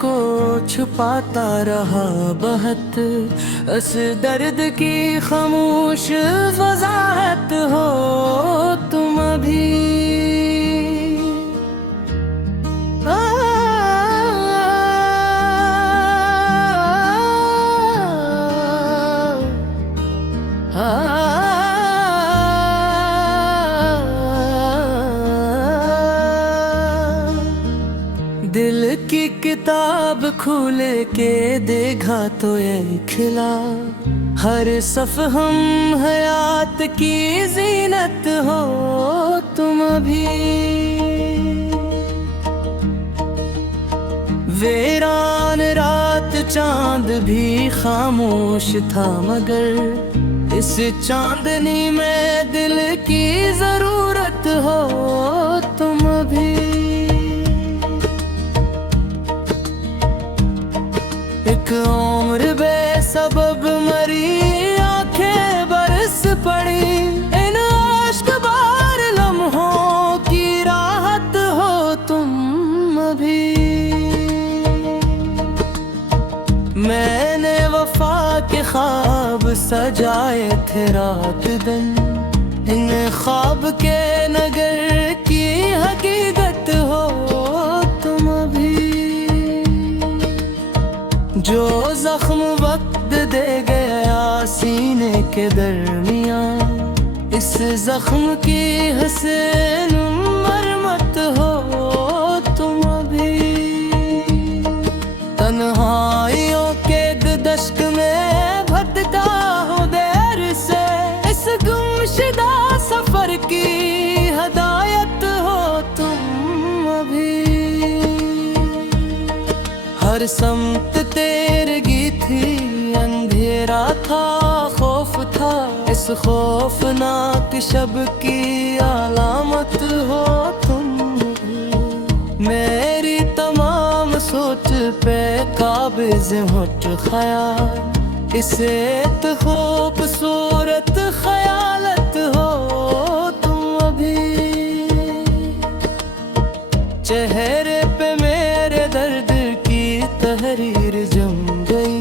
को छुपाता रहा बहुत, इस दर्द की खामोश वजाहत हो तुम अभी। दिल की किताब खोल के देखा तो ये खिला, हर सफ़हम हयात की जीनत हो तुम अभी। वीरान रात चांद भी खामोश था, मगर इस चांदनी में दिल की जरूरत हो तुम अभी। एक उम्र बेसबब मरी, आंखें बरस पड़ी, इन आश्क बार लम्हों की राहत हो तुम अभी। मैंने वफा के ख्वाब सजाए थे रात दिन, इन ख्वाब के नगर की हकीकत हो तुम अभी। जो जख्म वक्त दे गया सीने के दरमियां, इस जख्म की हसीन मरमत हो तुम अभी। तन्हाइयों के दश्क में भटका हो देर से, इस गुमशुदा सफर की हदायत हो तुम अभी। हर समत तेरगी थी, अंधेरा था, खौफ था, इस खौफनाक शब की अलामत हो तुम। मेरी तमाम सोच पे काबिज होठ ख्याल, इसे तो खूबसूरत ख्यालत हो तुम अभी। चेहरे पे मेरे दर्द तहरीर जम गई,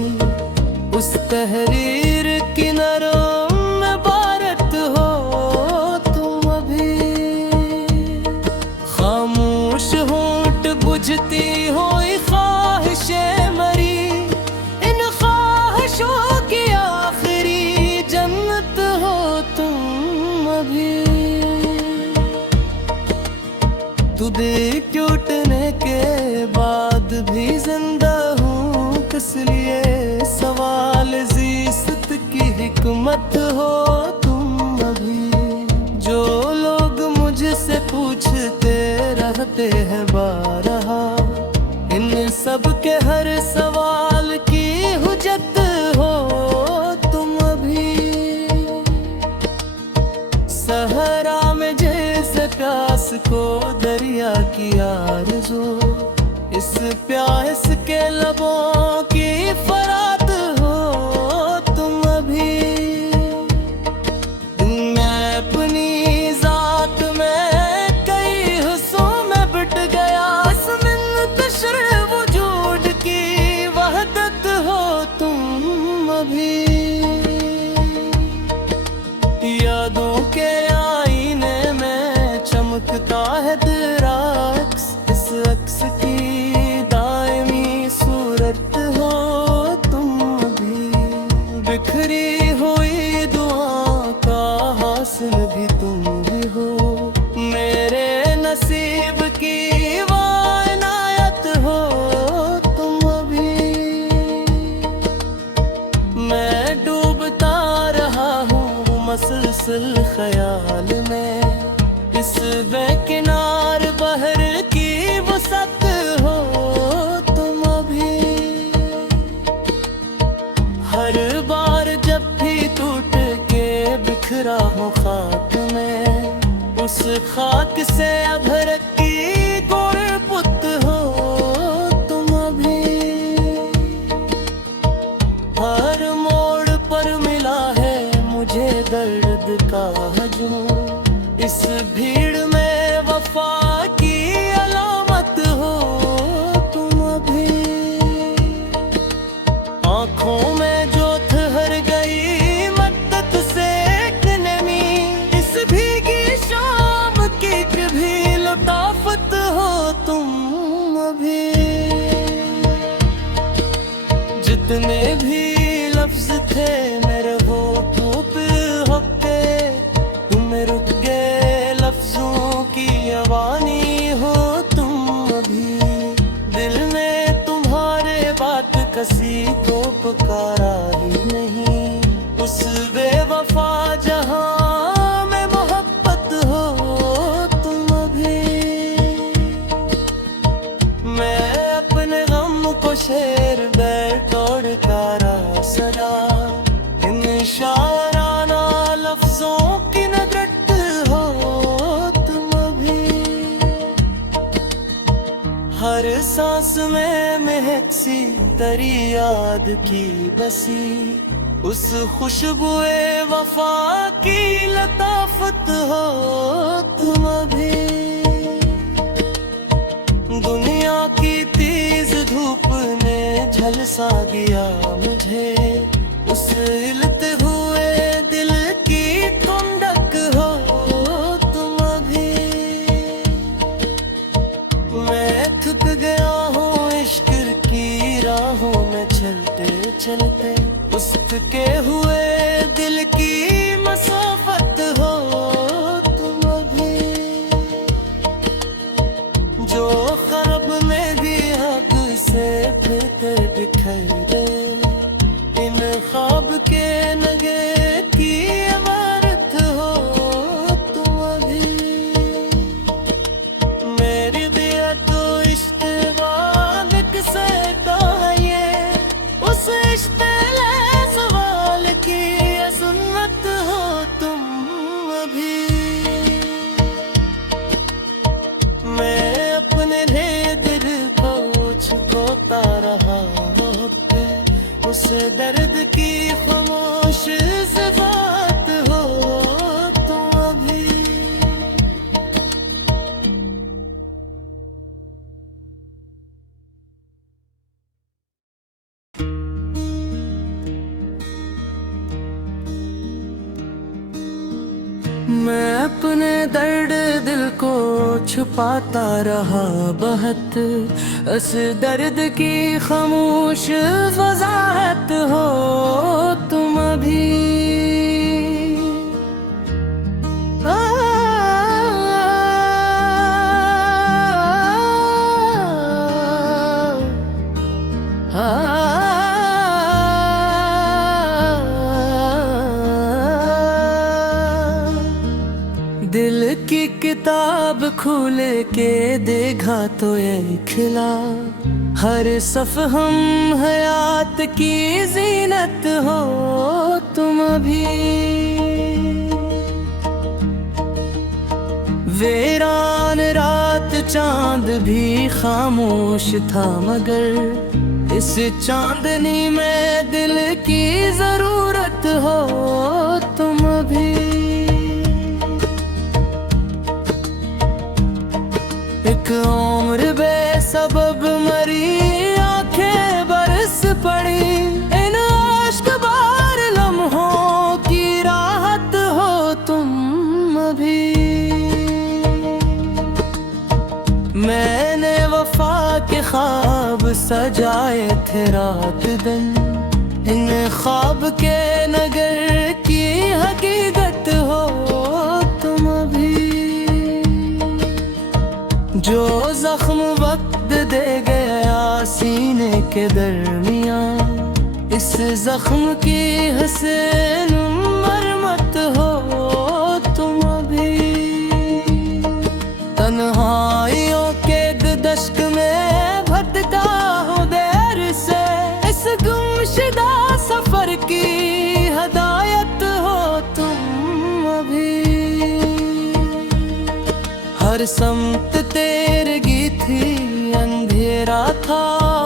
उस तहरीर की नरम में बारत हो तुम अभी। खामोश होंठ बुझती हुई ख्वाहिशें मरी, इन ख्वाहिशों की आखिरी जन्नत हो तुम अभी। तू देख टूटने के बाद भी जिंदा हूँ किस लिए, सवाल ज़िस्त की हिकमत हो तुम अभी। जो लोग मुझसे पूछते रहते हैं बारहा, इन सब के हर सवाल की हुज्जत हो तुम अभी। सहरा में जैसे प्यास को दरिया की आरज़ू, इस प्यास के लबों की फरात हो तुम अभी। मैं अपनी जात में कई हिस्सों में बट गया, इस मुंतशिर वजूद की वहदत हो तुम अभी। यादों के आईने में चमकता है तेरा अक्स, इस अक्स की दायमी सूरत हो तुम अभी। बिखरी हुई दुआ का हासिल भी तुम भी हो, मेरे नसीब की वो इनायत हो तुम अभी। मैं डूबता रहा हूँ मसलसल ख्याल में, इस बेकिनार बहर की वसत हो तुम अभी। हर बार जब भी टूट के बिखरा हो खाक में, उस खाक से अभर की गुरबत हो तुम अभी। हर मोड़ पर मिला है मुझे दर्द का हजूम, इस भीड़ में वफा की अलामत हो तुम अभी। सांस में महक सी तेरी याद की बसी, उस खुशबुए वफा की लताफत हो तुम अभी। दुनिया की तेज धूप ने झलसा दिया मुझे, उस हिलते हुए दिल की ठंडक हो तुम अभी। मैं थक गया हूँ इश्क की राहों में चलते चलते, उस थके हुए दिल की मसाफत हो तुम अभी। जो ख्वाब में भी हद से फिर बिखरे, इन ख्वाब के नगे की इमारत हो तुम अभी। मेरी दिया तो इश्क वालिक से तो है ये, उस इश्क सवाल की सुन्नत हो तुम अभी। मैं अपने दिल को छुपाता रहा, उस दर्द की खामोश से बात हो तुम अभी। मैं अपने दर्द दिल को छुपाता रहा बहुत, उस दर्द की खामोश वजाहत हो तुम अभी। दिल की किताब खोल के देखा तो ये खिला, हर सफ हम हयात की जीनत हो तुम अभी। वीरान रात चांद भी खामोश था, मगर इस चांदनी में दिल की जरूरत हो तुम अभी। एक उम्र बेसबब मरी, आंखें बरस पड़ी, इन अश्क बार लम्हों की राहत हो तुम अभी। मैंने वफा के ख्वाब सजाए थे रात दिन, इन ख्वाब के नगर की हकीकत हो तुम अभी। जो जख्म वक्त दे गया सीने के दरमियां, इस जख्म की हसीन मरमत हो तुम अभी। तन्हाइयों के दश्क में भटका हूँ देर से, इस गुमशुदा सफर की हदायत हो तुम अभी। हर समत तेरगी थी, अंधेरा था,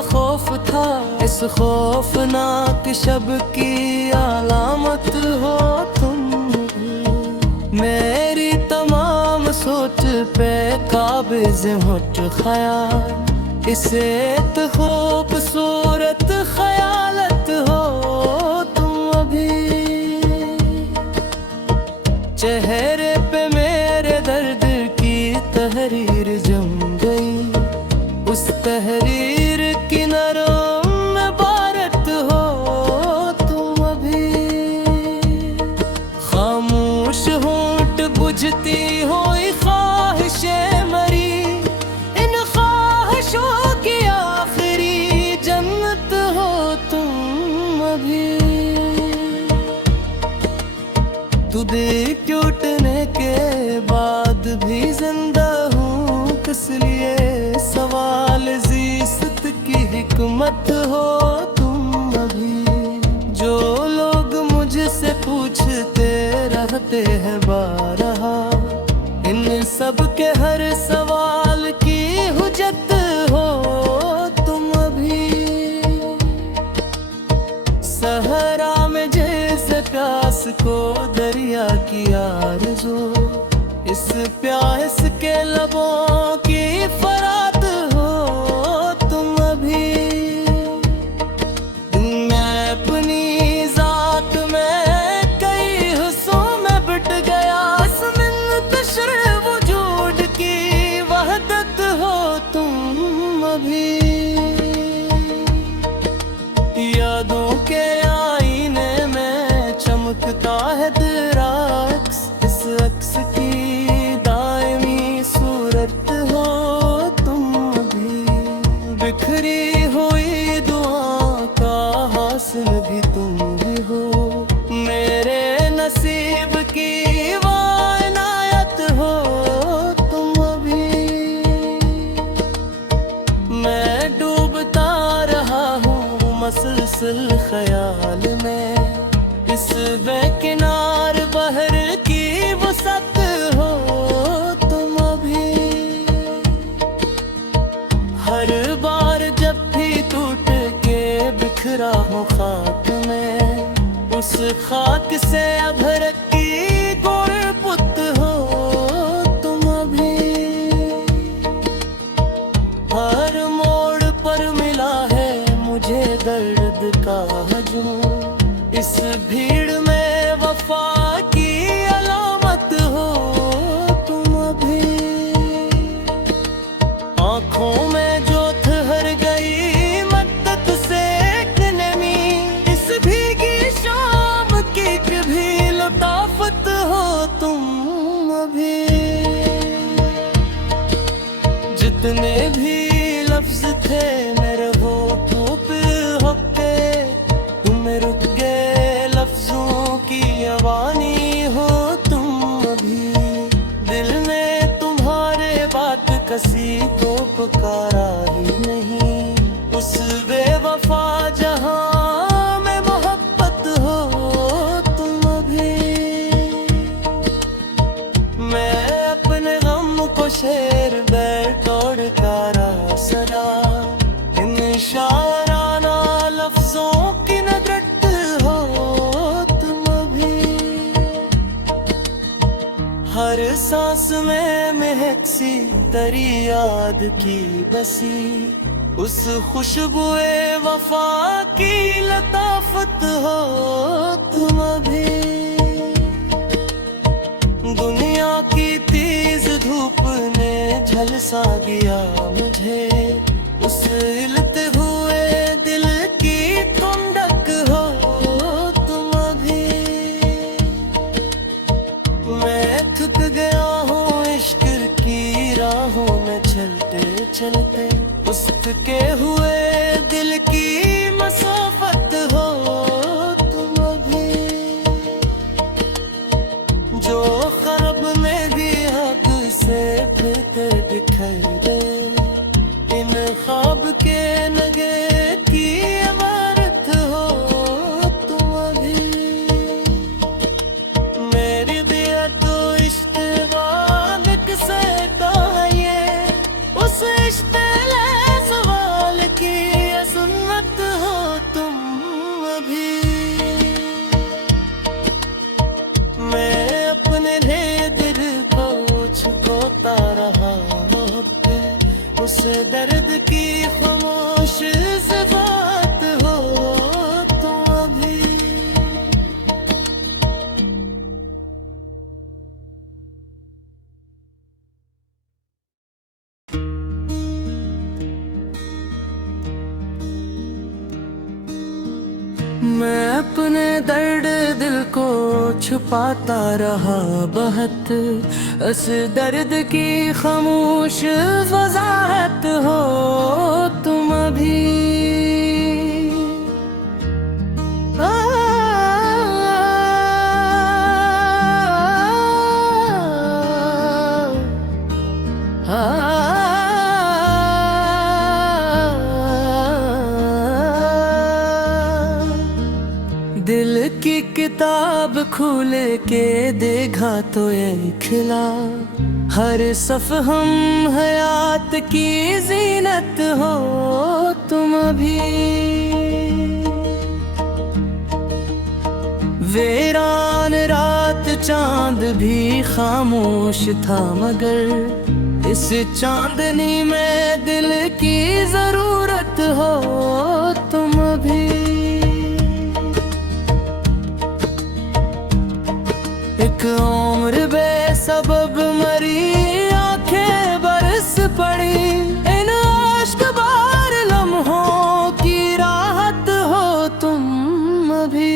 खौफ था, इस खौफनाक शब की अलामत हो तुम। मेरी तमाम सोच पे काबिज होठ ख्याल, इसे तो खूबसूरत ख्यालत हो तुम अभी। चेहरे पे मेरे दर्द तहरीर जम गई, उस तहरीर की नरम में बारत हो तुम अभी। खामोश होंठ बुझती हुई ख्वाहिशें मरी, इन ख्वाहिशों की आखिरी जन्नत हो तुम अभी। तू देख टूटने के बाद भी जिंदा हूँ किस लिए, सवाल ज़िस्त की हिकमत हो तुम अभी। जो लोग मुझसे पूछते रहते हैं बारहा, इन सब के हर सवाल की हुज्जत हो को दरिया की आरज़ू, इस प्यास के लबों की फरात हो तुम अभी। मैं अपनी जात में कई हिस्सों में बिट गया, बस मुंतशिर वजूद की वहदत हो तुम अभी। यादों के आईने में चमकता है तेरा अक्स, इस अक्स की दायमी सूरत हो तुम भी। बिखरी हुई दुआ का हासिल भी तुम भी हो, मेरे नसीब की वो इनायत हो तुम अभी। मैं डूबता रहा हूँ मसलसल ख्याल में, इस बेकिनार बहर की वसत हो तुम अभी। हर बार जब भी टूट के बिखरा हूँ खाक में, उस खाक से अभर की गुरबत हो तुम अभी। हर मोड़ पर मिला है मुझे दर्द का हजूम, इस भीड़ में वफा की अलामत हो तुम अभी। आँखों में जो ठहर गई मद्दत से एक नमी, इस भीगी शाम की कभी लताफत हो तुम अभी। जितने भी लफ्ज थे मेरे होठों पे होके, तुम रुक गए लफ्जों की अवानी हो तुम अभी। दिल ने तुम्हारे बात कसी को पुकारा ही नहीं, उस बेवफा जहां में मोहब्बत हो तुम अभी। मैं अपने गम को शेर बैठोड़ कर सदा, इन शायराना लफ्जों की नगरत हो तुम अभी। हर सांस में महक सी तेरी याद की बसी, उस खुशबुए वफा की लताफत हो तुम अभी। दुनिया की तेज धूप ने झलसा दिया मुझे, उस हिलते हुए दिल की ठंडक हो तुम अभी। मैं थक गया हूँ इश्क की राहों में चलते चलते, उस थके हुए दिल की मसाफत हो तुम अभी। जो ख्वाब में भी हद से फिर बिखर दे, इन ख्वाब के नगे की इमारत हो तुम अभी। मेरी दिया तो इश्क वालिक से ये, उस इश्क सवाल की सुन्नत हो तुम अभी। मैं अपने लिए दिल को छुपाता रहा पे, उस दर्द की खामोश से बात हो तुम अभी। मैं अपने दर्द दिल को छुपाता रहा बहुत, इस दर्द की खामोश वजाहत हो तुम अभी। दिल की किताब खोल के देखा तो ये खिला, हर सफ हम हयात की जीनत हो तुम अभी। वीरान रात चांद भी खामोश था, मगर इस चांदनी में दिल की जरूरत हो तुम भी। एक उम्र बेसबब मरी, आंखें बरस पड़ी, इन आश्क बार लम्हों की राहत हो तुम अभी।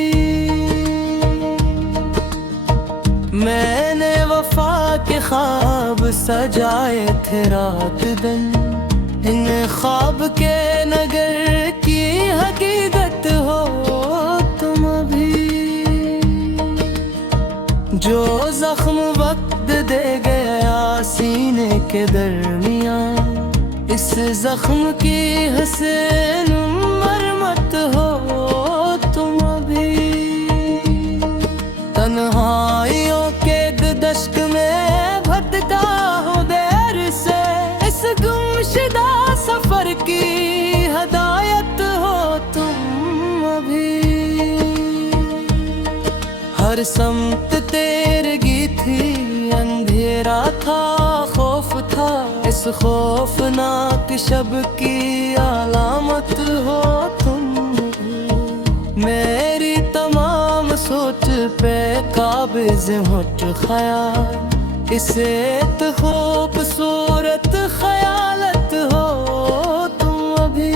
मैंने वफा के ख्वाब सजाए थे रात दिन, इन ख्वाब के नगर की हकीकत हो तुम अभी। जो जख्म वक्त दे गया सीने के दरमियां, इस जख्म की हसीन मरमत हो तुम अभी। तन्हाइयों के दश्क में भटका हो देर से, इस गुमशुदा सफर की हदायत हो तुम अभी। हर समत तेरगी थी, अंधेरा था, खौफ था, इस खौफनाक शब की अलामत हो तुम। मेरी तमाम सोच पे काबिज होठ ख्याल, इसे तो खूबसूरत ख्यालत हो तुम अभी।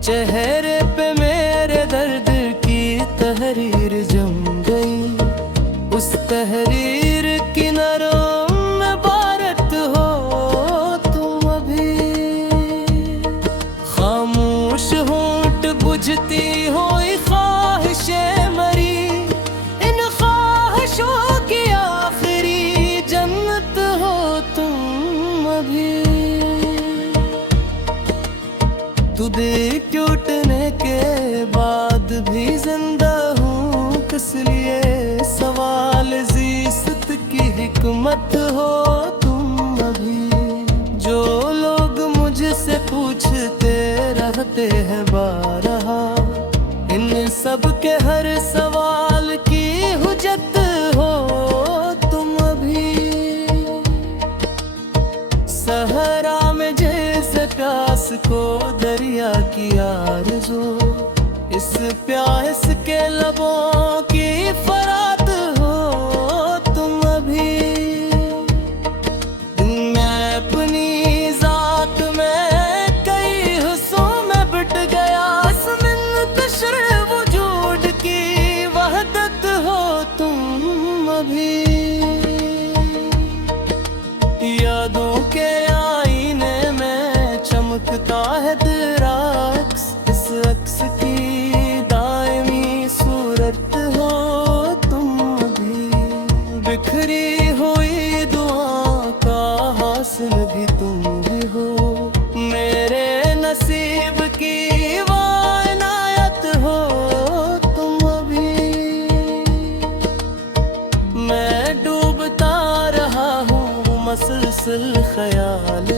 चेहरे पे मेरे दर्द की तहरीर जम गई, उस तहरीर की नरम में बारत हो तुम अभी। खामोश होंठ बुझती हुई ख्वाहिशें मरी, इन ख्वाहिशों की आखिरी जन्नत हो तुम अभी। तुझे टूटने के बाद भी जिंदा हूँ किस लिए, सवाल ज़िस्त की हिकमत हो तुम अभी। जो लोग मुझसे पूछते रहते हैं बारहा, इन सब के हर सवाल की हुज्जत हो तुम अभी। सहरा में जैसे प्यास को दरिया की आरज़ू, इस प्यास के लबों की फरात हो तुम अभी। मैं अपनी जात में कई हिस्सों में बट गया, तशर वजूद की वहदत हो तुम अभी। यादों के आईने में चमकता है तेरा अक्स, इस अक्स की दायमी सूरत हो तुम अभी। बिखरी हुई दुआ का हासिल भी तुम भी हो, मेरे नसीब की वो इनायत हो तुम अभी। मैं डूबता रहा हूँ मसलसल ख्याल